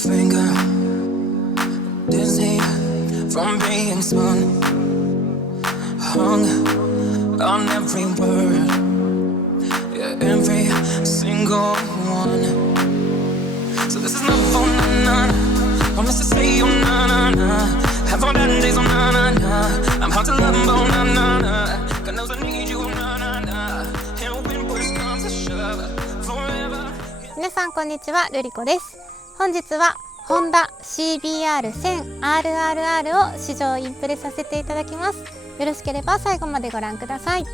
finger, dizzy from being spun, hung on every word, yeah, every single one. So this is not for na-na, promise to say you na-na-na, have all that days on na-na-na, I'm hard to love, oh na-na-na, God knows I need you na-na-na, and when push comes to shove, forever. 皆さんこんにちは、ルリコです。本日はホンダ CBR1000RRR を試乗インプレさせていただきます。よろしければ最後までご覧ください。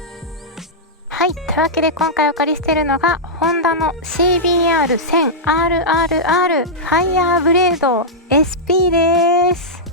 はい、というわけで今回お借りしているのがホンダの CBR1000RRR ファイヤーブレード SP です。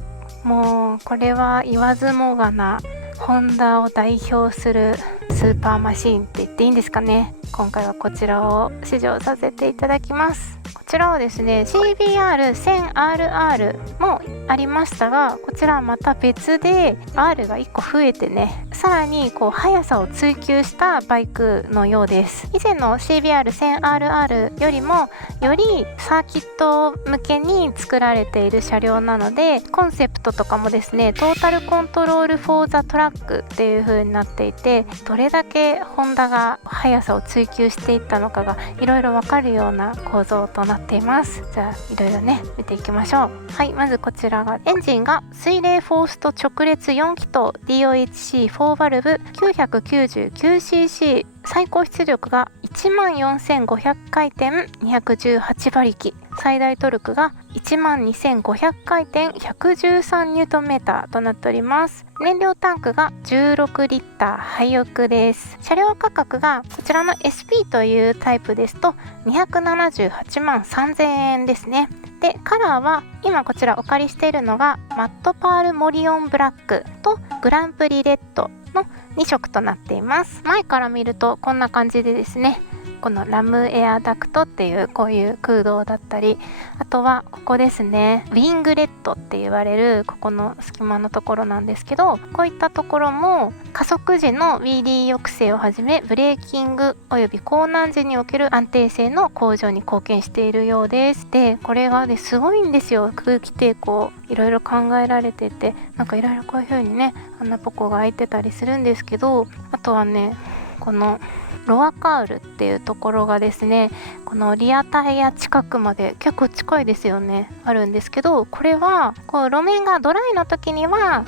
もうこれは言わずもがなホンダを代表するスーパーマシーンって言っていいんですかね。今回はこちらを試乗させていただきます。こちらはですね CBR1000RR もありましたが、こちらはまた別で R が1個増えてね、さらに速さを追求したバイクのようです。以前の CBR1000RR よりもよりサーキット向けに作られている車両なので、コンセプトとかもですねトータルコントロールフォーザトラックっていう風になっていて、どれだけホンダが速さを追求していったのかがいろいろわかるような構造となっています。じゃあいろいろね見ていきましょう。はい、まずこちらがエンジンが水冷フォースト直列4気筒 DOHC4 バルブ 999cc、 最高出力が 14,500 回転218馬力、最大トルクが 12,500 回転113ニュートンメーターとなっております。燃料タンクが16リッター廃屋です。車両価格がこちらの SP というタイプですと278万3000円ですね。でカラーは今こちらお借りしているのがマットパールモリオンブラックとグランプリレッドの2色となっています。前から見るとこんな感じでですね、このラムエアダクトっていうこういう空洞だったり、あとはここですねウィングレットって言われるここの隙間のところなんですけど、こういったところも加速時のウィーリー抑制をはじめブレーキングおよび高難時における安定性の向上に貢献しているようです。でこれがねすごいんですよ。空気抵抗いろいろ考えられてて、なんかいろいろこういう風にね穴ポコが開いてたりするんですけど、あとはねこのロアカウルっていうところがですね、このリアタイヤ近くまで結構近いですよねあるんですけど、これは路面がドライの時には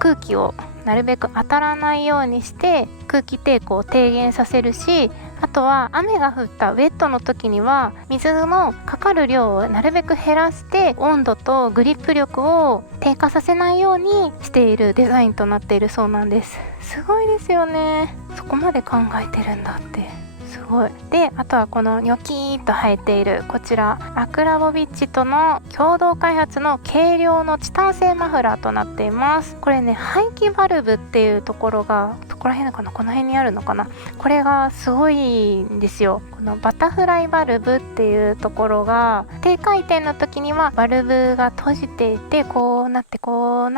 空気をなるべく当たらないようにして空気抵抗を低減させるし、あとは雨が降ったウェットの時には水のかかる量をなるべく減らして温度とグリップ力を低下させないようにしているデザインとなっているそうなんです。すごいですよね。そこまで考えてるんだってすごい。であとはこのニョキーっと生えているこちらアクラボビッチとの共同開発の軽量のチタン製マフラーとなっています。これね排気バルブっていうところがどこら辺かな、この辺にあるのかな。これがすごいんですよ。このバタフライバルブっていうところが低回転の時にはバルブが閉じていてこうなってポ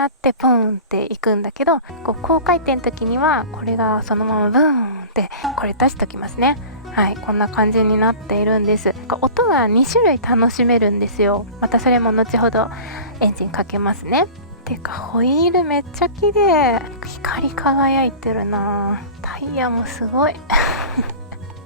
ンっていくんだけど、高回転の時にはこれがそのままブーンってこれ出しときますね。はい、こんな感じになっているんです。音が2種類楽しめるんですよ。またそれも後ほどエンジンかけますね。てかホイールめっちゃ綺麗、光り輝いてるな。タイヤもすごい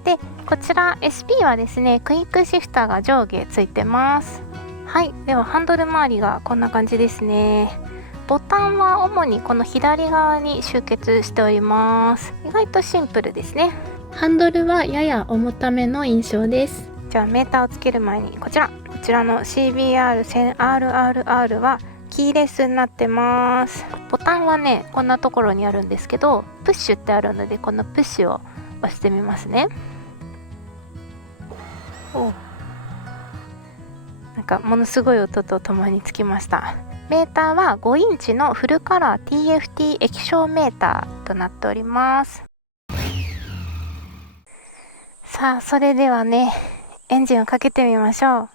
でこちら SP はですねクイックシフターが上下ついてます。はい、ではハンドル周りがこんな感じですね。ボタンは主にこの左側に集結しております。意外とシンプルですね。ハンドルはやや重ための印象です。じゃあメーターをつける前にこちらの CBR1000RRR はキーレスになってます。ボタンはねこんなところにあるんですけど、プッシュってあるのでこのプッシュを押してみますね。なんかものすごい音とともにつきました。メーターは5インチのフルカラー TFT 液晶メーターとなっております。さあそれではねエンジンをかけてみましょう。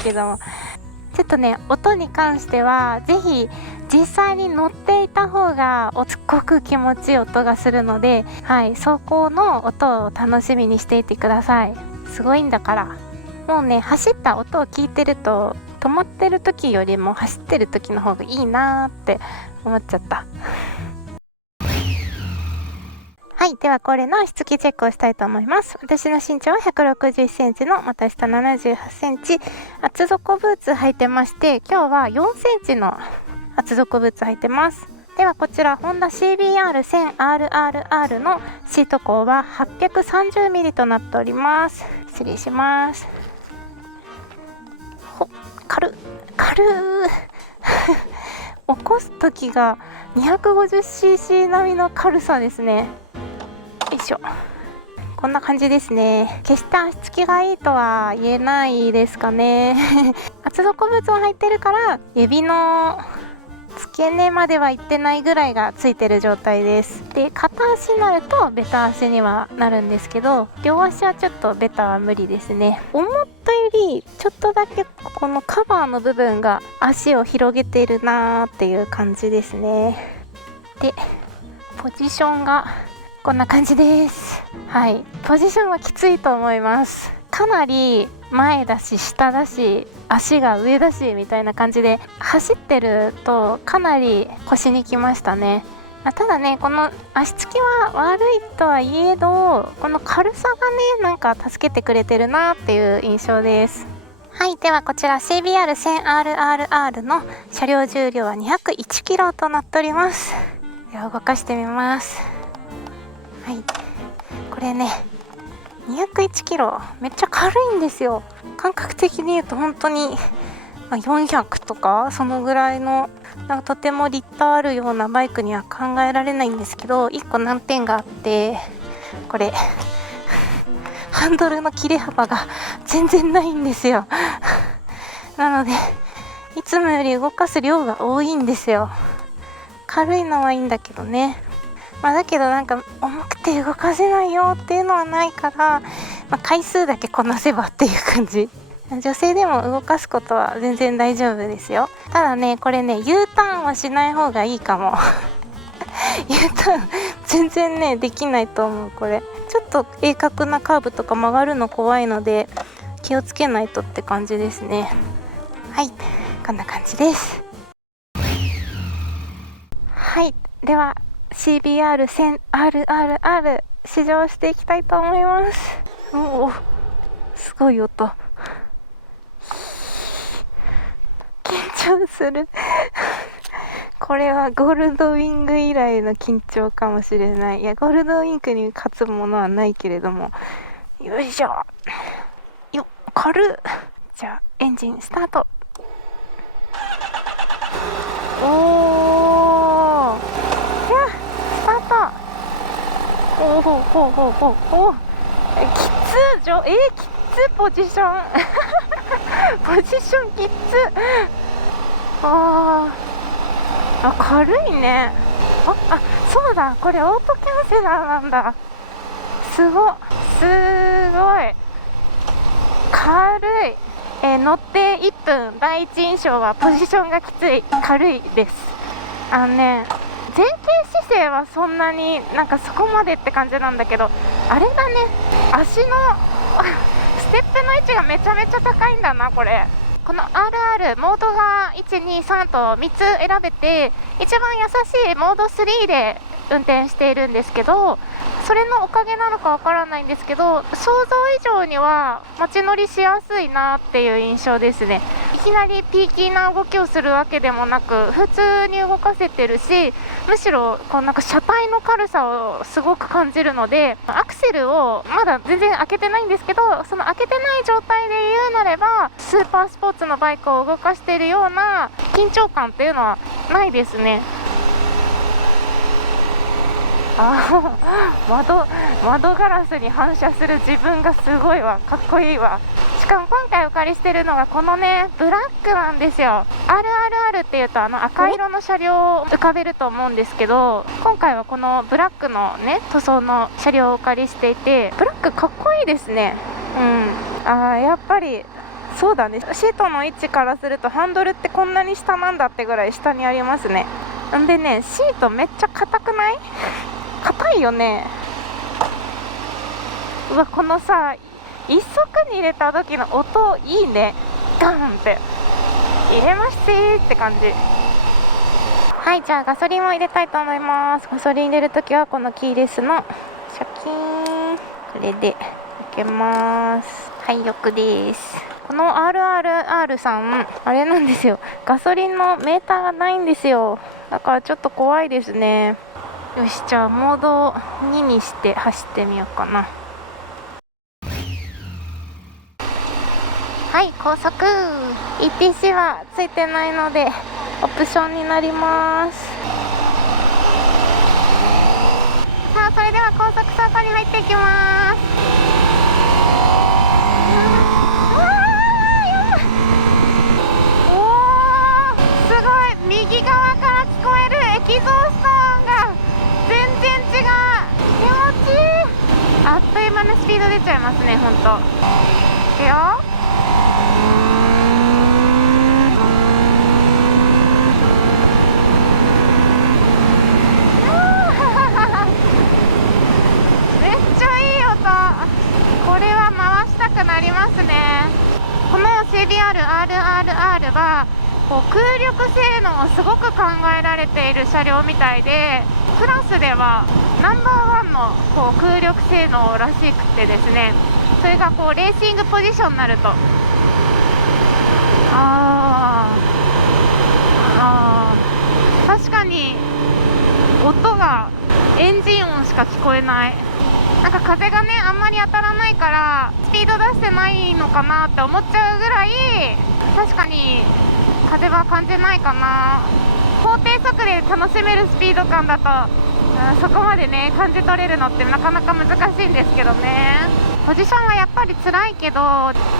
ですけども、ちょっとね音に関してはぜひ実際に乗っていた方がすっごく気持ちいい音がするので、はい、走行の音を楽しみにしていてください。すごいんだから。もうね走った音を聞いてると止まってる時よりも走ってる時の方がいいなーって思っちゃった。はい、ではこれのしつきチェックをしたいと思います。私の身長は161センチの股下78センチ、厚底ブーツ履いてまして、今日は4センチの厚底ブーツ履いてます。ではこちらホンダ CBR1000RRR のシート高は 830mm となっております。失礼します。軽ー起こす時が 250cc 並みの軽さですね。よいしょ、こんな感じですね。決して足つきがいいとは言えないですかね厚底ブーツを履いてるから指の付け根まではいってないぐらいがついてる状態です。で片足になるとベタ足にはなるんですけど、両足はちょっとベタは無理ですね。思ったよりちょっとだけこのカバーの部分が足を広げているなーっていう感じですね。でポジションがこんな感じです。はい、ポジションはきついと思います。かなり前だし下だし足が上だしみたいな感じで走ってるとかなり腰にきましたね。ただねこの足つきは悪いとはいえどこの軽さがねなんか助けてくれてるなっていう印象です。はい、ではこちら CBR1000RRR の車両重量は 201kg となっております。では動かしてみます。はい、これね201キロめっちゃ軽いんですよ。感覚的に言うと本当に400とかそのぐらいのなんかとてもリッターあるようなバイクには考えられないんですけど、1個難点があって、これハンドルの切れ幅が全然ないんですよなのでいつもより動かす量が多いんですよ。軽いのはいいんだけどね、だけどなんか重くて動かせないよっていうのはないから、回数だけこなせばっていう感じ。女性でも動かすことは全然大丈夫ですよ。ただねこれね U ターンはしない方がいいかもU ターン全然ねできないと思う。これちょっと鋭角なカーブとか曲がるの怖いので気をつけないとって感じですね。はい、こんな感じです。はい、ではCBR1000RRR 試乗していきたいと思います。おお、すごい音緊張するこれはゴールドウィング以来の緊張かもしれない。いやゴールドウィングに勝つものはないけれども、よいしょよっ、軽っ。じゃあエンジンスタート。おー、スタート。おほほほほほ、きつきつポジションポジションきつ。軽いね。そうだ、これオートキャンセラーなんだ。すごい軽い。乗って1分第一印象はポジションがきつい、軽いです。前傾姿勢はそんなになんかそこまでって感じなんだけど、あれだね、足のステップの位置がめちゃめちゃ高いんだな。これこの RR モードが123と3つ選べて、一番優しいモード3で運転しているんですけど、それのおかげなのかわからないんですけど、想像以上には街乗りしやすいなっていう印象ですね。いきなりピーキーな動きをするわけでもなく普通に動かせてるし、むしろこうなんか車体の軽さをすごく感じるので、アクセルをまだ全然開けてないんですけど、その開けてない状態で言うなればスーパースポーツのバイクを動かしているような緊張感っていうのはないですね。窓ガラスに反射する自分がすごいわ、かっこいいわ。しかも今回お借りしてるのがこのねブラックなんですよ。 RRR っていうと赤色の車両を浮かべると思うんですけど、今回はこのブラックのね塗装の車両をお借りしていて、ブラックかっこいいですね。やっぱりそうだね、シートの位置からするとハンドルってこんなに下なんだってぐらい下にありますね。んでね、シートめっちゃ硬くない？硬いよね。うわ、このさ、一足に入れた時の音いいね。ガーンって入れましてって感じ。はい、じゃあガソリンを入れたいと思います。ガソリン入れるときはこのキーレスのシャキーン、これで開けます。はい、よくです。この RRR さん、あれなんですよ、ガソリンのメーターがないんですよ。だからちょっと怖いですね。よし、じゃあモード2にして走ってみようかな。はい、高速 ETC はついてないのでオプションになります。さあ、それでは高速走行に入っていきます。おー、すごい、右側から聞こえるエキゾースト音が全然違う。気持ちいい。あっという間のスピード出ちゃいますね、ほんと。いくよ。これは回したくなりますね。この CBR-RRR はこう空力性能をすごく考えられている車両みたいで、クラスではナンバーワンのこう空力性能らしくてですね、それがこうレーシングポジションになると、確かに音がエンジン音しか聞こえない。なんか風がね、あんまり当たらないからスピード出してないのかなって思っちゃうぐらい、確かに風は感じないかな。法定速で楽しめるスピード感だと、そこまでね感じ取れるのってなかなか難しいんですけどね。ポジションはやっぱり辛いけど、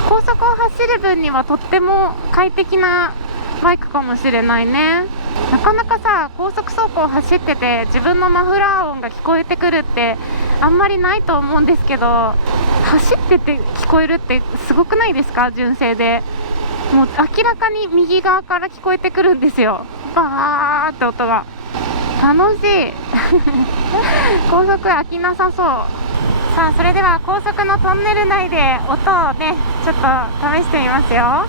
高速を走る分にはとっても快適なバイクかもしれないね。なかなかさ、高速走行を走ってて自分のマフラー音が聞こえてくるってあんまりないと思うんですけど、走ってて聞こえるってすごくないですか？純正で。もう明らかに右側から聞こえてくるんですよ、バーって音が。楽しい高速飽きなさそう。さあ、それでは高速のトンネル内で音をね、ちょっと試してみますよ。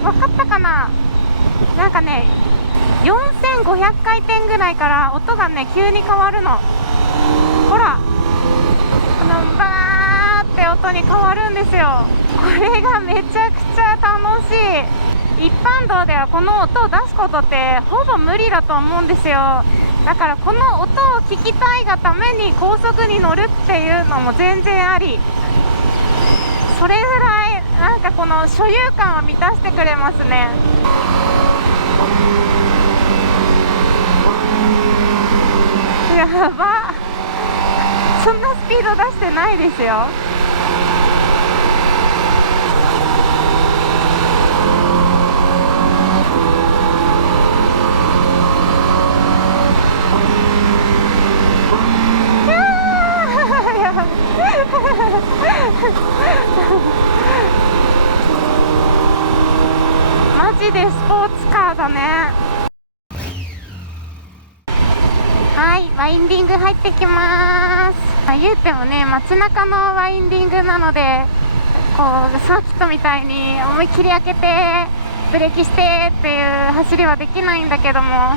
分かったかな。なんかね、4500回転ぐらいから音がね急に変わるの。ほら、このバーって音に変わるんですよ。これがめちゃくちゃ楽しい。一般道ではこの音を出すことってほぼ無理だと思うんですよ。だからこの音を聞きたいがために高速に乗るっていうのも全然あり。それぐらいなんかこの所有感を満たしてくれますね。やば、そんなスピード出してないですよ。マジでスポーツカーだね。はい、ワインディング入ってきます。言うてもね、街中のワインディングなので、こうサーキットみたいに思いっきり開けてブレーキしてっていう走りはできないんだけども、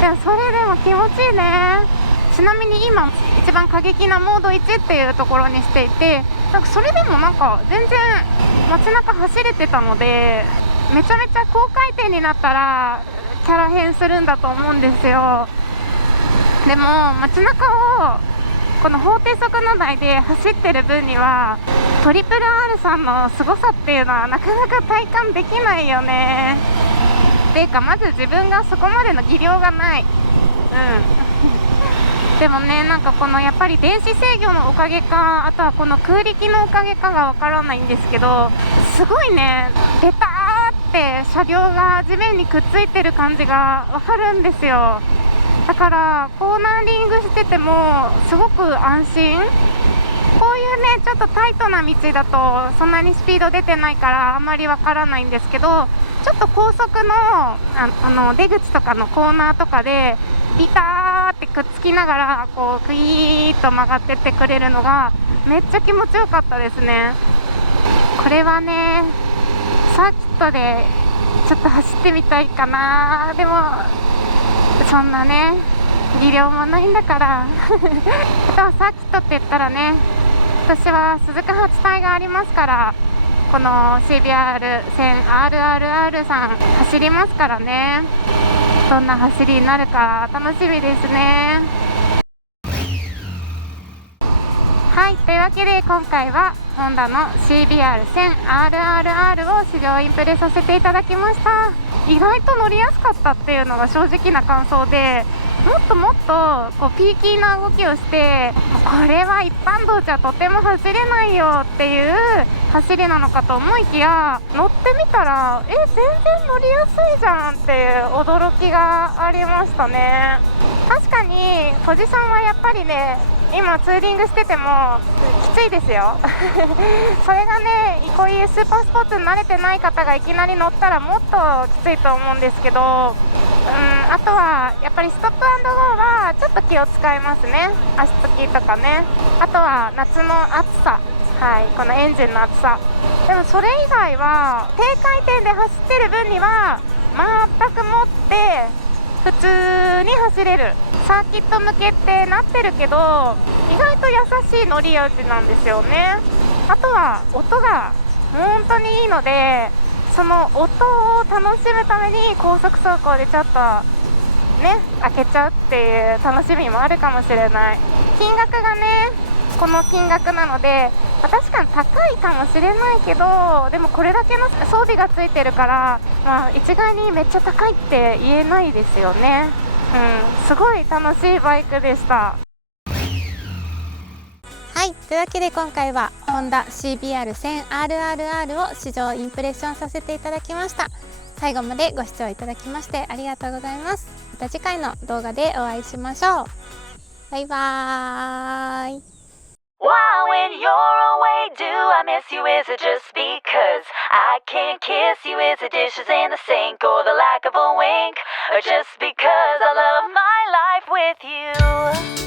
でもそれでも気持ちいいね。ちなみに今一番過激なモード1っていうところにしていて、なんかそれでもなんか全然街中走れてたので、めちゃめちゃ高回転になったらキャラ変するんだと思うんですよ。でも街中をこの法定速度内で走ってる分にはトリプル R さんの凄さっていうのはなかなか体感できないよね。っていうか、まず自分がそこまでの技量がない。でもね、なんかこのやっぱり電子制御のおかげか、あとはこの空力のおかげかがわからないんですけど、すごいね、ベターって車両が地面にくっついてる感じがわかるんですよ。だからコーナーリングしててもすごく安心。こういうねちょっとタイトな道だとそんなにスピード出てないからあんまりわからないんですけど、ちょっと高速の出口とかのコーナーとかでビターってくっつきながらこうクイーッと曲がってってくれるのがめっちゃ気持ちよかったですね。これはねサーキットでちょっと走ってみたいかな。でもそんなね技量もないんだからあとはサーキットって言ったらね、私は鈴鹿8隊がありますから、この CBR1000RRR さん走りますからね。どんな走りになるか楽しみですね。はい、というわけで今回はホンダの CBR1000RRR を試乗インプレさせていただきました。意外と乗りやすかったっていうのが正直な感想で、もっともっとこうピーキーな動きをして、これは一般道じゃとても走れないよっていう走りなのかと思いきや、乗ってみたら全然乗りやすいじゃんっていう驚きがありましたね。確かにポジションはやっぱりね、今ツーリングしててもきついですよそれがね、こういうスーパースポーツに慣れてない方がいきなり乗ったらもっときついと思うんですけど、あとはやっぱりストップ&ゴーはちょっと気を使いますね。足つきとかね。あとは夏の暑さ、はい、このエンジンの暑さ。でもそれ以外は低回転で走ってる分には全くもって普通に走れる。サーキット向けってなってるけど、意外と優しい乗り味なんですよね。あとは音が本当にいいので、その音を楽しむために高速走行でちょっとね開けちゃうっていう楽しみもあるかもしれない。金額がねこの金額なので、確かに高いかもしれないけど、でもこれだけの装備がついてるから、一概にめっちゃ高いって言えないですよね。すごい楽しいバイクでした。はい、というわけで今回はホンダ CBR1000RRR を試乗インプレッションさせていただきました。最後までご視聴いただきましてありがとうございます。また次回の動画でお会いしましょう。バイバーイ。Why when you're away do I miss you? Is it just because I can't kiss you? Is it dishes in the sink or the lack of a wink? Or just because I love my life with you?